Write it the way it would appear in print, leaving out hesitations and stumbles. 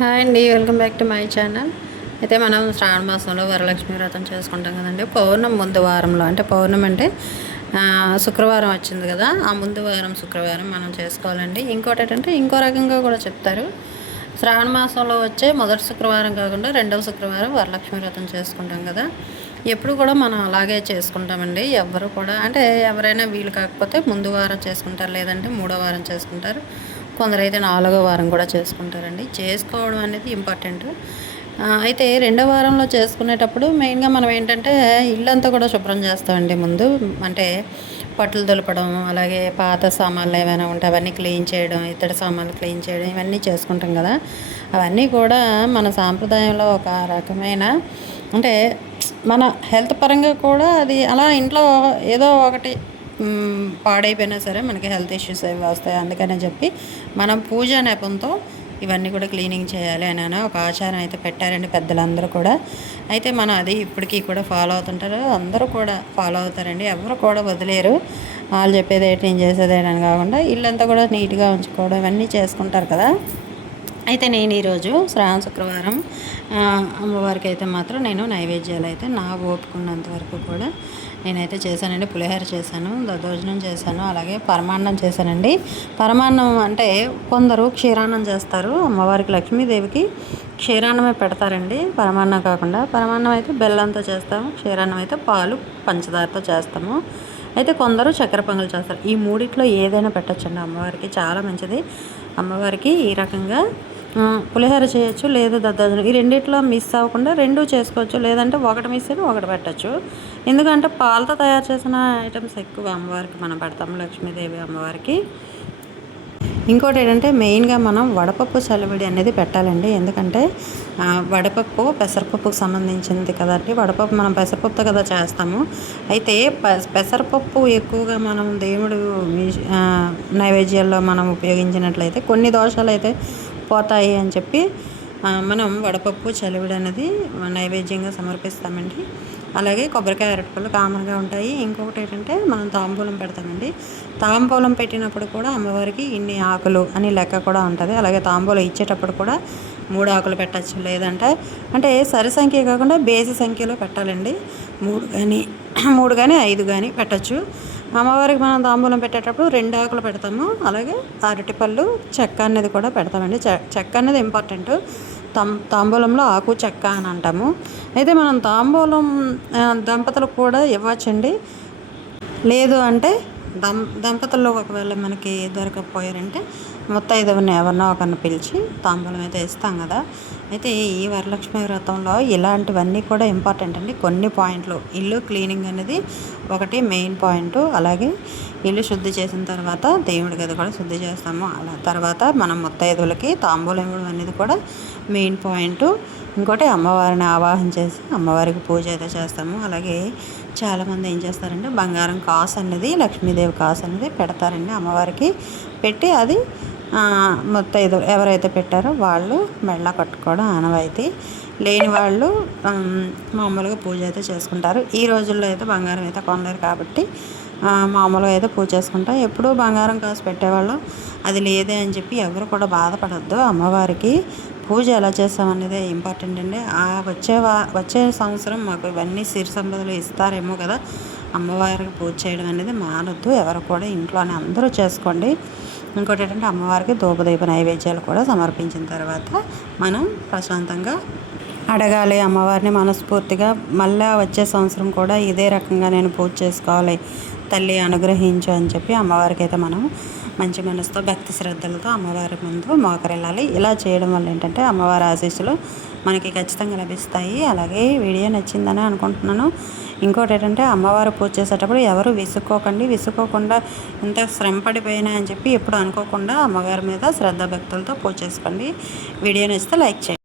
Hi అండి, welcome back to my channel. అయితే మనం శ్రావణ మాసంలో వరలక్ష్మి వ్రతం చేసుకుంటాం కదండి. పౌర్ణమి ముందు వారంలో, అంటే పౌర్ణమి అంటే శుక్రవారం వచ్చింది కదా, ఆ ముందు వారం శుక్రవారం మనం చేసుకోవాలండి. ఇంకోటి ఏంటంటే ఇంకో రకంగా కూడా చెప్తారు. శ్రావణ మాసంలో వచ్చే మొదటి శుక్రవారం కాకుండా రెండవ శుక్రవారం వరలక్ష్మి వ్రతం చేసుకుంటాం కదా. ఎప్పుడు కూడా మనం అలాగే చేసుకుంటామండి. ఎవరు కూడా అంటే ఎవరైనా వీలు కాకపోతే ముందు వారం చేసుకుంటారు, లేదంటే మూడో వారం చేసుకుంటారు. కొందరైతే నాలుగో వారం కూడా చేసుకుంటారండి. చేసుకోవడం అనేది ఇంపార్టెంట్. అయితే రెండో వారంలో చేసుకునేటప్పుడు మెయిన్గా మనం ఏంటంటే ఇల్లంతా కూడా శుభ్రం చేస్తామండి. ముందు అంటే పట్లు దులపడం, అలాగే పాత సామాన్లు ఏమైనా ఉంటే అవన్నీ క్లీన్ చేయడం, ఇతడి సామాన్లు క్లీన్ చేయడం, ఇవన్నీ చేసుకుంటాం కదా. అవన్నీ కూడా మన సాంప్రదాయంలో ఒక రకమైన అంటే మన హెల్త్ పరంగా కూడా అది అలా ఇంట్లో ఏదో ఒకటి పాడైపోయినా సరే మనకి హెల్త్ ఇష్యూస్ అవి వస్తాయి. అందుకనే చెప్పి మనం పూజా నెపంతో ఇవన్నీ కూడా క్లీనింగ్ చేయాలి అని ఒక ఆచారం అయితే పెట్టారండి పెద్దలందరూ కూడా. అయితే మనం అది ఇప్పటికీ కూడా ఫాలో అవుతుంటారు, అందరూ కూడా ఫాలో అవుతారండి. ఎవరు కూడా వదిలేరు. వాళ్ళు చెప్పేది ఏంటి నేను చేసేది ఏంటని కాకుండా ఇల్లంతా కూడా నీట్గా ఉంచుకోవడం ఇవన్నీ చేసుకుంటారు కదా. అయితే నేను ఈరోజు శ్రావణ శుక్రవారం అమ్మవారికి అయితే మాత్రం నేను నైవేద్యాలు అయితే నా ఓపుకున్నంత వరకు కూడా నేనైతే చేశానండి. పులిహోర చేశాను, దద్దోజనం చేశాను, అలాగే పరమాన్నం చేశానండి. పరమాన్నం అంటే కొందరు క్షీరాన్నం చేస్తారు. అమ్మవారికి లక్ష్మీదేవికి క్షీరాన్నమే పెడతారండి, పరమాన్నం కాకుండా. పరమాన్నం అయితే బెల్లంతో చేస్తాము, క్షీరాన్నం అయితే పాలు పంచదారతో చేస్తాము. అయితే కొందరు చక్కెర పొంగల్ చేస్తారు. ఈ మూడిట్లో ఏదైనా పెట్టచ్చండి అమ్మవారికి, చాలా మంచిది. అమ్మవారికి ఈ రకంగా పులిహోర చేయొచ్చు, లేదు దద్దోజనం, ఈ రెండిట్లో మిస్ అవ్వకుండా రెండు చేసుకోవచ్చు. లేదంటే ఒకటి మిస్ అయినా ఒకటి పెట్టచ్చు. ఎందుకంటే పాలతో తయారు చేసిన ఐటమ్స్ ఎక్కువ అమ్మవారికి మనం పెడతాము, లక్ష్మీదేవి అమ్మవారికి. ఇంకోటి ఏంటంటే మెయిన్గా మనం వడపప్పు చలివిడి అనేది పెట్టాలండి. ఎందుకంటే వడపప్పు పెసరపప్పుకు సంబంధించింది కదండి. వడపప్పు మనం పెసరపప్పుతో కదా చేస్తాము. అయితే పెసరపప్పు ఎక్కువగా మనం దేవుడు నైవేద్యాల్లో మనం ఉపయోగించినట్లయితే కొన్ని దోషాలు అయితే పోతాయి అని చెప్పి మనం వడపప్పు చలివిడి అనేది నైవేద్యంగా సమర్పిస్తామండి. అలాగే కొబ్బరికాయ అరటిపళ్ళు కామన్గా ఉంటాయి. ఇంకొకటి ఏంటంటే మనం తాంబూలం పెడతామండి. తాంబూలం పెట్టినప్పుడు కూడా అమ్మవారికి ఇన్ని ఆకులు అని లెక్క కూడా ఉంటుంది. అలాగే తాంబూలం ఇచ్చేటప్పుడు కూడా 3 ఆకులు పెట్టచ్చు, లేదంటే అంటే సరి సంఖ్య కాకుండా బేసి సంఖ్యలో పెట్టాలండి. 3 కానీ 5 కానీ పెట్టచ్చు. అమ్మవారికి మనం తాంబూలం పెట్టేటప్పుడు 2 ఆకులు పెడతాము. అలాగే అరటిపళ్ళు, చెక్క అనేది కూడా పెడతామండి. చెక్క అనేది ఇంపార్టెంట్. తాంబూలంలో ఆకు చెక్క అని అంటాము. అయితే మనం తాంబూలం దంపతులు కూడా ఇవ్వచ్చండి. లేదు అంటే దంపతుల్లో ఒకవేళ మనకి దొరకకపోయారంటే ముత్తైదువుని ఎవరినో ఒకరిని పిలిచి తాంబూలం అయితే ఇస్తాం కదా. అయితే ఈ వరలక్ష్మి వ్రతంలో ఇలాంటివన్నీ కూడా ఇంపార్టెంట్ అండి. కొన్ని పాయింట్లు, ఇల్లు క్లీనింగ్ అనేది ఒకటి మెయిన్ పాయింట్. అలాగే ఇల్లు శుద్ధి చేసిన తర్వాత దేవుడి గది కూడా శుద్ధి చేస్తాము. అలా తర్వాత మనం ముత్తైదువులకి తాంబూలం ఇవ్వడం అనేది కూడా మెయిన్ పాయింట్. ఇంకోటి అమ్మవారిని ఆవాహన చేసి అమ్మవారికి పూజ అయితే చేస్తాము. అలాగే చాలామంది ఏం చేస్తారంటే బంగారం కాసు అనేది, లక్ష్మీదేవి కాసు అనేది పెడతారండి అమ్మవారికి. పెట్టి అది ముత్తైదువులు ఎవరైతే పెట్టారో వాళ్ళు మెళ్ళ కట్టుకోవడం ఆనవాయితీ. లేని వాళ్ళు మామూలుగా పూజ అయితే చేసుకుంటారు. ఈ రోజుల్లో అయితే బంగారం అయితే కొనలేరు కాబట్టి మామూలుగా అయితే పూజ చేసుకుంటాం. ఎప్పుడూ బంగారం కాసు పెట్టేవాళ్ళం, అది లేదే అని చెప్పి ఎవరు కూడా బాధపడద్దు. అమ్మవారికి పూజ ఎలా చేస్తామనేది ఇంపార్టెంట్ అండి. వచ్చే సంవత్సరం మాకు ఇవన్నీ సిరి సంపదలు ఇస్తారేమో కదా, అమ్మవారికి పూజ చేయడం అనేది మానొద్దు. ఎవరు కూడా ఇంట్లోనే అందరూ చేసుకోండి. ఇంకోటి ఏంటంటే అమ్మవారికి ధూపదీప నైవేద్యాలు కూడా సమర్పించిన తర్వాత మనం ప్రశాంతంగా అడగాలి అమ్మవారిని మనస్ఫూర్తిగా. మళ్ళీ వచ్చే సంవత్సరం కూడా ఇదే రకంగా నేను పూజ చేసుకోవాలి, తల్లి అనుగ్రహించు అని చెప్పి అమ్మవారికి అయితే మనం మంచి మనసుతో భక్తి శ్రద్ధలతో అమ్మవారి ముందు మోకరిల్లాలి. ఇలా చేయడం వల్ల ఏంటంటే అమ్మవారి ఆశీస్సులు మనకి ఖచ్చితంగా లభిస్తాయి. అలాగే వీడియో నచ్చిందని అనుకుంటున్నాను. ఇంకోటి ఏంటంటే అమ్మవారు పూజ చేసేటప్పుడు ఎవరు విసుక్కోకుండా ఇంత శ్రమ పడిపోయినా అని చెప్పి ఎప్పుడు అనుకోకుండా అమ్మవారి మీద శ్రద్ధ భక్తులతో పూజ చేసుకోండి. వీడియో నచ్చితే లైక్ చేయండి.